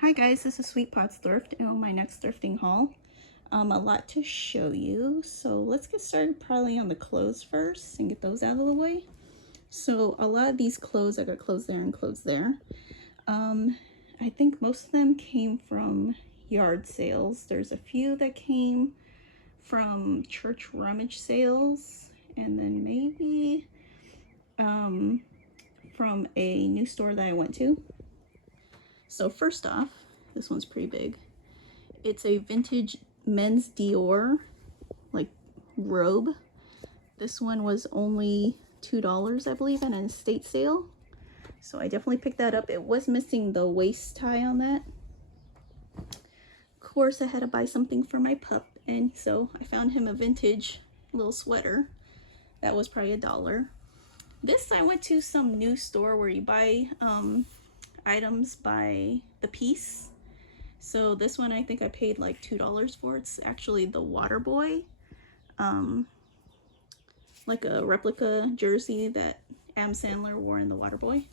Hi guys, this is Sweet Pot's Thrift and on my next thrifting haul. A lot to show you, so let's get started probably on the clothes first and get those out of the way. So a lot of these clothes, I got clothes there and clothes there. I think most of them came from yard sales. There's a few that came from church rummage sales, and then maybe from a new store that I went to. So first off, this one's pretty big. It's a vintage men's Dior like robe. This one was only $2, I believe, at an estate sale. So I definitely picked that up. It was missing the waist tie on that. Of course, I had to buy something for my pup, and so I found him a vintage little sweater. That was probably $1. This, I went to some new store where you buy items by the piece. So this one I think I paid like $2 for. It's actually the Water Boy, like a replica jersey that Adam Sandler wore in the Water Boy.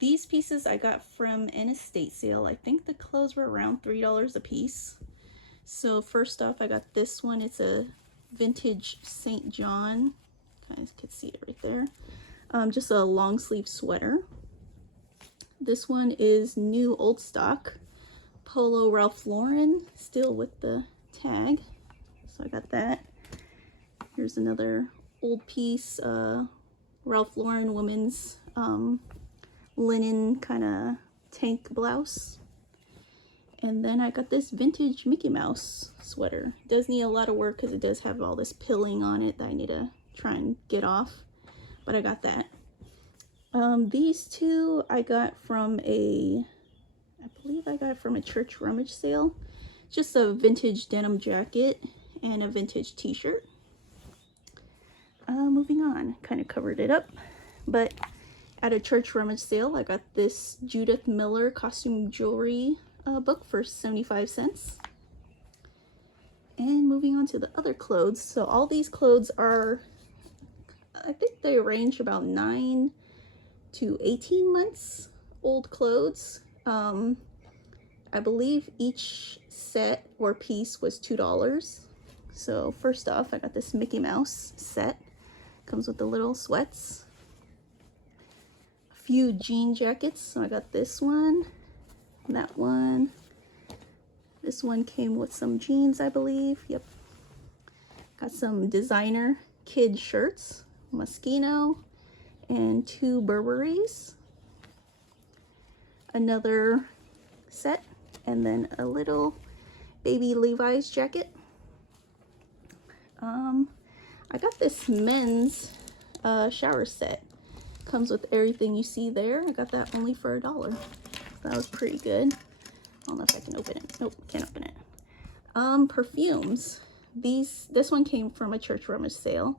These pieces I got from an estate sale. I think the clothes were around $3 a piece. So first off, I got this one. It's a vintage St. John. Kind of can see it right there. Just a long sleeve sweater. This one is new old stock. Polo Ralph Lauren, still with the tag. So I got that. Here's another old piece, Ralph Lauren women's linen kind of tank blouse. And then I got this vintage Mickey Mouse sweater. It does need a lot of work because it does have all this pilling on it that I need to try and get off. But I got that. These two I got from I believe I got it from a church rummage sale. Just a vintage denim jacket and a vintage t-shirt. Moving on, kind of covered it up. But at a church rummage sale, I got this Judith Miller costume jewelry book for 75 cents. And moving on to the other clothes. So all these clothes are, I think they range about 9 to 18 months old clothes. I believe each set or piece was $2. So first off, I got this Mickey Mouse set. Comes with the little sweats. A few jean jackets. So I got this one, that one. This one came with some jeans, I believe. Yep. Got some designer kid shirts, Moschino, and 2 Burberrys. Another set, and then a little baby Levi's jacket. I got this men's shower set. Comes with everything you see there. I got that only for $1. That was pretty good. I don't know if I can open it. Nope, can't open it. Perfumes. This one came from a church rummage sale.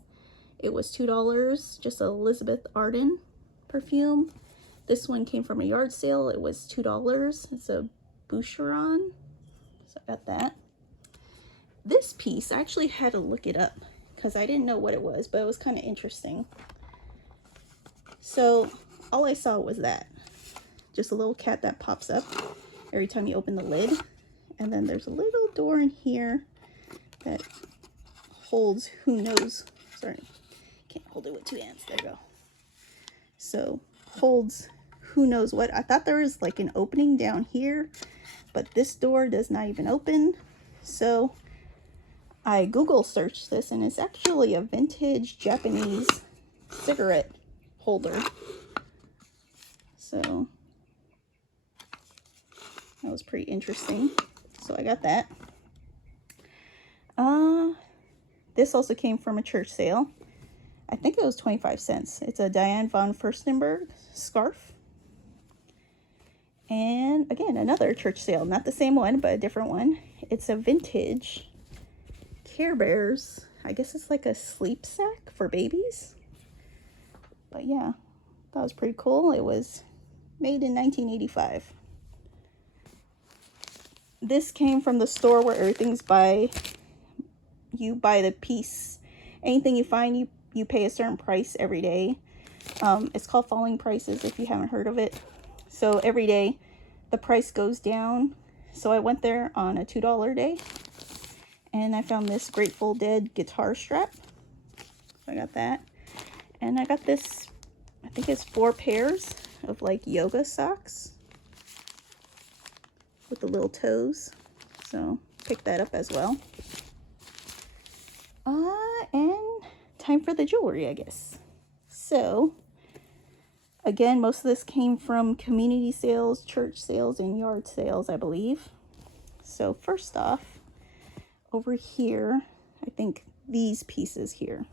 It was $2, just Elizabeth Arden perfume. This one came from a yard sale. It was $2. It's a Boucheron. So I got that. This piece, I actually had to look it up because I didn't know what it was, but it was kind of interesting. So all I saw was that. Just a little cat that pops up every time you open the lid. And then there's a little door in here that holds who knows. Sorry, can't hold it with 2 hands. There you go. So holds who knows what. I thought there was like an opening down here, but this door does not even open. So I Google searched this, and it's actually a vintage Japanese cigarette holder. So that was pretty interesting. So I got that. This also came from a church sale. I think it was 25 cents. It's a Diane von Furstenberg scarf. And again, another church sale. Not the same one, but a different one. It's a vintage Care Bears. I guess it's like a sleep sack for babies. But yeah, that was pretty cool. It was made in 1985. This came from the store where everything's you buy the piece. Anything you find, you pay a certain price every day. It's called Falling Prices if you haven't heard of it. So every day the price goes down. So I went there on a $2 day, and I found this Grateful Dead guitar strap. So I got that. And I got this, I think it's 4 pairs of like yoga socks with the little toes. So pick that up as well. And time for the jewelry, I guess. So again, most of this came from community sales, church sales, and yard sales, I believe. So first off, over here, I think these pieces here.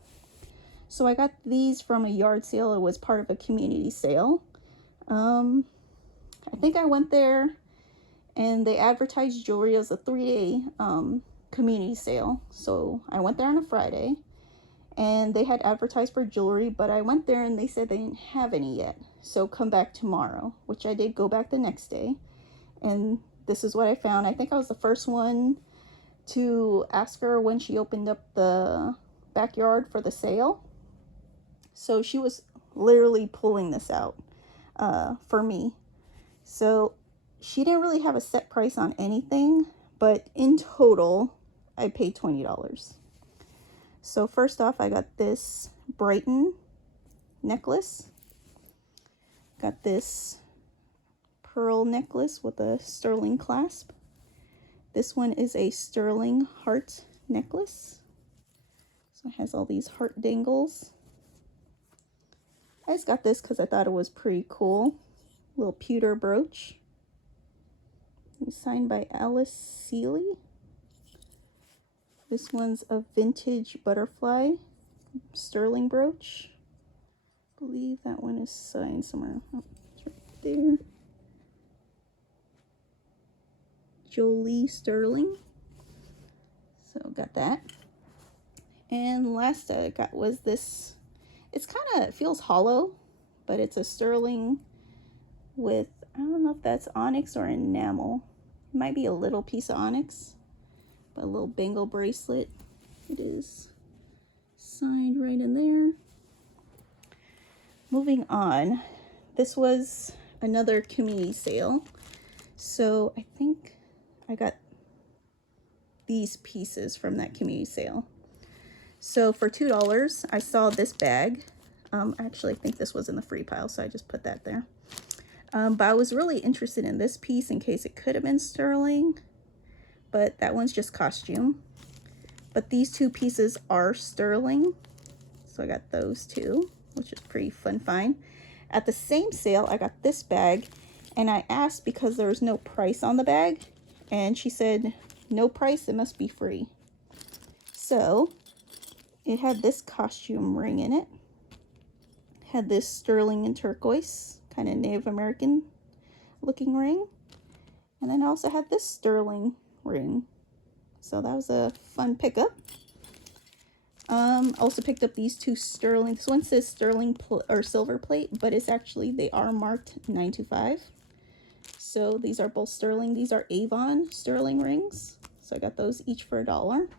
So I got these from a yard sale. It was part of a community sale. I think I went there and they advertised jewelry as a 3-day community sale. So I went there on a Friday and they had advertised for jewelry, but I went there and they said they didn't have any yet. So come back tomorrow, which I did. Go back the next day. And this is what I found. I think I was the first one to ask her when she opened up the backyard for the sale. So she was literally pulling this out for me. So she didn't really have a set price on anything, but in total, I paid $20. So first off, I got this Brighton necklace. Got this pearl necklace with a sterling clasp. This one is a sterling heart necklace. So it has all these heart dangles. I just got this because I thought it was pretty cool. Little pewter brooch. Signed by Alice Seeley. This one's a vintage butterfly sterling brooch. I believe that one is signed somewhere. Oh, it's right there. Jolie Sterling. So got that. And last I got was this. It's kind of, it feels hollow, but it's a sterling with, I don't know if that's onyx or enamel. It might be a little piece of onyx, but a little bangle bracelet. It is signed right in there. Moving on, this was another community sale. So I think I got these pieces from that community sale. So for $2, I saw this bag. Actually, I think this was in the free pile, so I just put that there. But I was really interested in this piece in case it could have been sterling, but that one's just costume. But these 2 pieces are sterling, so I got those 2, which is pretty fun find. At the same sale, I got this bag, and I asked because there was no price on the bag, and she said, no price, it must be free. So it had this costume ring in it. Had this sterling and turquoise, kind of Native American looking ring. And then I also had this sterling ring. So that was a fun pickup. Also picked up these 2 sterling. This one says sterling or silver plate, but it's actually, they are marked 925. So these are both sterling. These are Avon sterling rings. So I got those each for $1.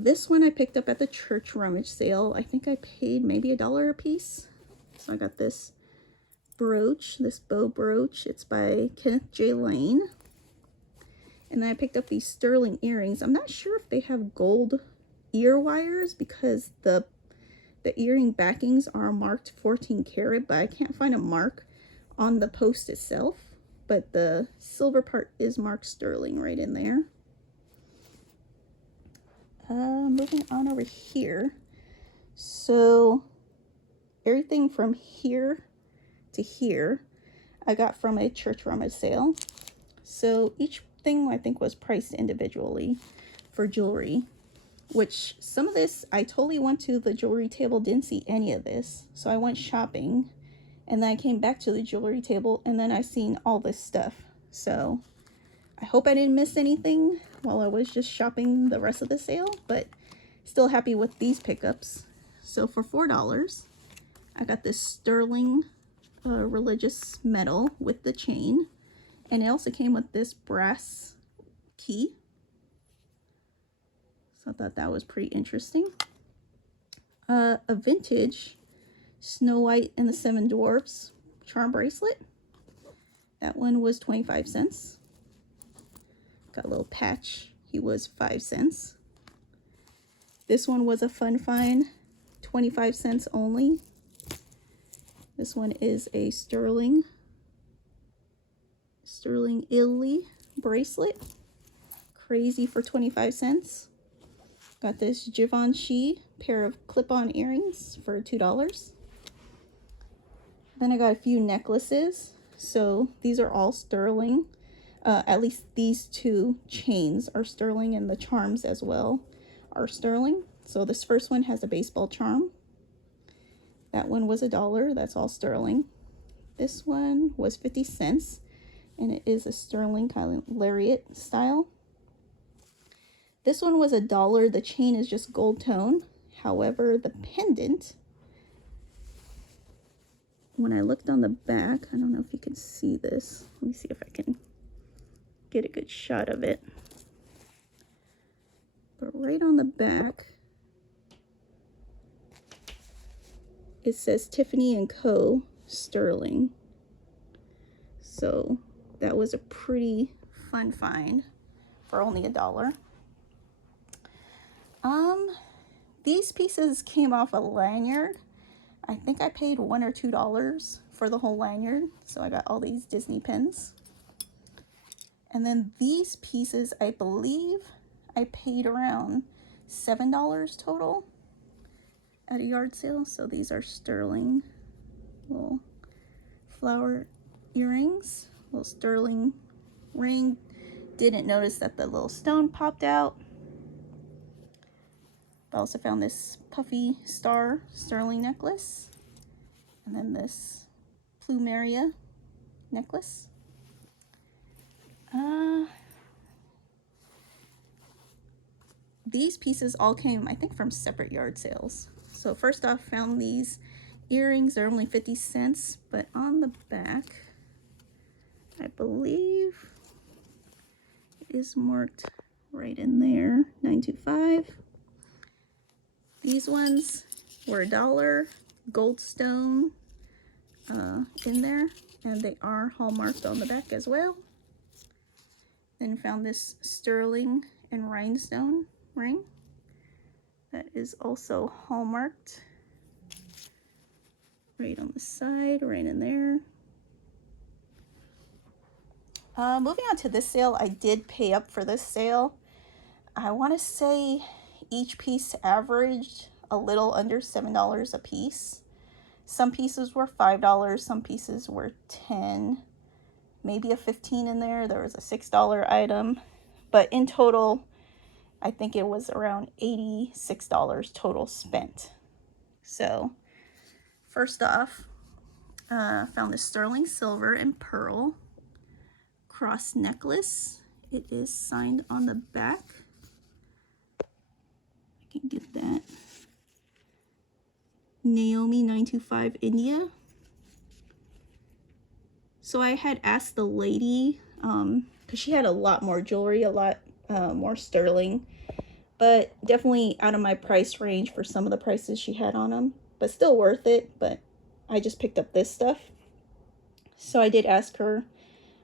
This one I picked up at the church rummage sale. I think I paid maybe $1 a piece. So I got this brooch, this bow brooch. It's by Kenneth J. Lane. And then I picked up these sterling earrings. I'm not sure if they have gold ear wires because the earring backings are marked 14 karat, but I can't find a mark on the post itself. But the silver part is marked sterling right in there. Moving on over here. So everything from here to here I got from a church rummage sale. So each thing I think was priced individually for jewelry, which some of this I totally went to the jewelry table, didn't see any of this. So I went shopping and then I came back to the jewelry table and then I seen all this stuff. So I hope I didn't miss anything while I was just shopping the rest of the sale, but still happy with these pickups. So for $4, I got this sterling religious medal with the chain, and it also came with this brass key. So I thought that was pretty interesting. A vintage Snow White and the 7 Dwarfs charm bracelet. That one was 25 cents. Got a little patch. He was 5 cents. This one was a fun find, 25 cents only. This one is a sterling Italy bracelet. Crazy for 25 cents. Got this Givenchy pair of clip-on earrings for $2. Then I got a few necklaces. So these are all sterling. At least these two chains are sterling, and the charms as well are sterling. So this first one has a baseball charm. That one was $1. That's all sterling. This one was 50 cents, and it is a sterling kind of lariat style. This one was $1. The chain is just gold tone. However, the pendant, when I looked on the back, I don't know if you can see this. Let me see if I can get a good shot of it. But right on the back, it says Tiffany & Co. sterling. So that was a pretty fun find for only $1. These pieces came off a lanyard. I think I paid $1 or $2 for the whole lanyard. So I got all these Disney pins. And then these pieces, I believe I paid around $7 total at a yard sale. So these are sterling little flower earrings, little sterling ring. Didn't notice that the little stone popped out. I also found this puffy star sterling necklace, and then this plumeria necklace. These pieces all came, I think, from separate yard sales. So first off, found these earrings. They're only 50 cents, but on the back, I believe it is marked right in there, 925. These ones were $1, gold stone in there, and they are hallmarked on the back as well. Then found this sterling and rhinestone ring that is also hallmarked right on the side, right in there. Moving on to this sale, I did pay up for this sale. I want to say each piece averaged a little under $7 a piece. Some pieces were $5, some pieces were $10, maybe a $15 in there. There was a $6 item, but in total, I think it was around $86 total spent. So first off, found this sterling silver and pearl cross necklace. It is signed on the back. I can get that. Naomi 925 India. So I had asked the lady, because she had a lot more jewelry, a lot more sterling, but definitely out of my price range for some of the prices she had on them, but still worth it. But I just picked up this stuff. So I did ask her,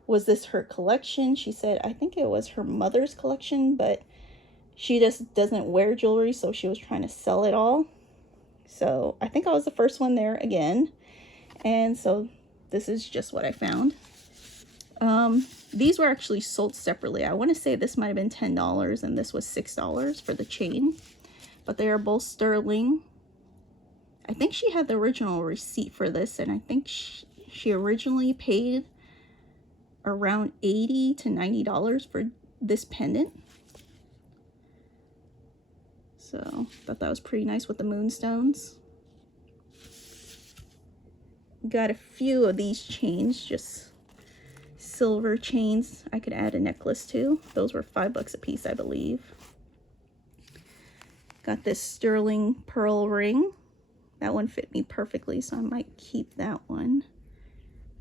was this her collection? She said, I think it was her mother's collection, but she just doesn't wear jewelry, so she was trying to sell it all. So I think I was the first one there again. And so this is just what I found. These were actually sold separately. I want to say this might have been $10 and this was $6 for the chain, but they are both sterling. I think she had the original receipt for this, and I think she originally paid around $80 to $90 for this pendant. So thought that was pretty nice with the moonstones. Got a few of these chains, just silver chains I could add a necklace to. Those were $5 a piece, I believe. Got this sterling pearl ring. That one fit me perfectly, so I might keep that one.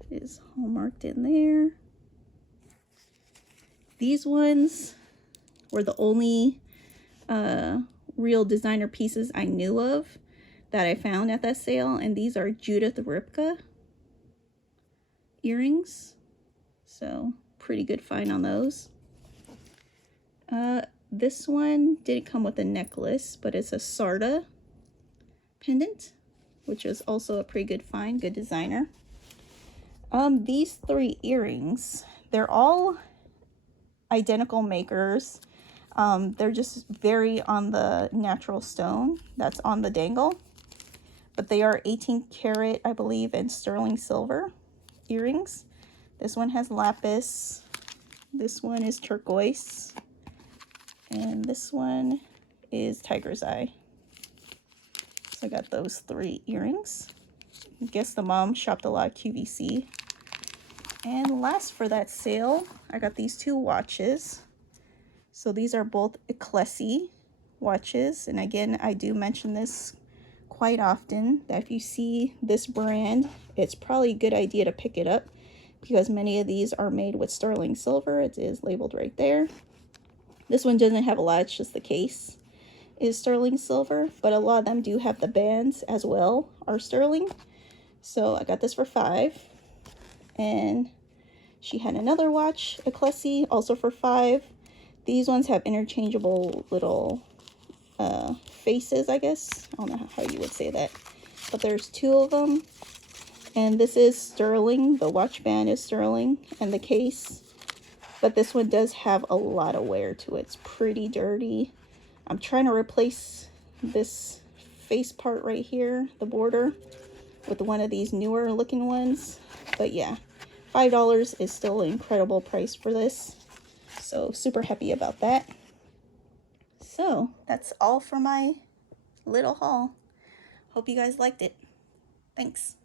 It is hallmarked in there. These ones were the only real designer pieces I knew of that I found at that sale, and these are Judith Ripka earrings. So pretty good find on those. This one didn't come with a necklace, but it's a Sarda pendant, which is also a pretty good find, good designer. These 3 earrings, they're all identical makers. They're just very on the natural stone that's on the dangle, but they are 18 karat, I believe, and sterling silver earrings. This one has lapis, this one is turquoise, and this one is tiger's eye. So I got those 3 earrings. I guess the mom shopped a lot of QVC. And last for that sale, I got these 2 watches. So these are both Eclesi watches. And again, I do mention this quite often, that if you see this brand, it's probably a good idea to pick it up, because many of these are made with sterling silver. It is labeled right there. This one doesn't have a lot, it's just the case is sterling silver, but a lot of them do have the bands as well, are sterling. So I got this for $5. And she had another watch, Eclesi, also for $5. These ones have interchangeable little faces, I guess. I don't know how you would say that, but there's 2 of them. And this is sterling. The watch band is sterling, and the case. But this one does have a lot of wear to it. It's pretty dirty. I'm trying to replace this face part right here, the border, with one of these newer looking ones. But yeah, $5 is still an incredible price for this. So super happy about that. So that's all for my little haul. Hope you guys liked it. Thanks.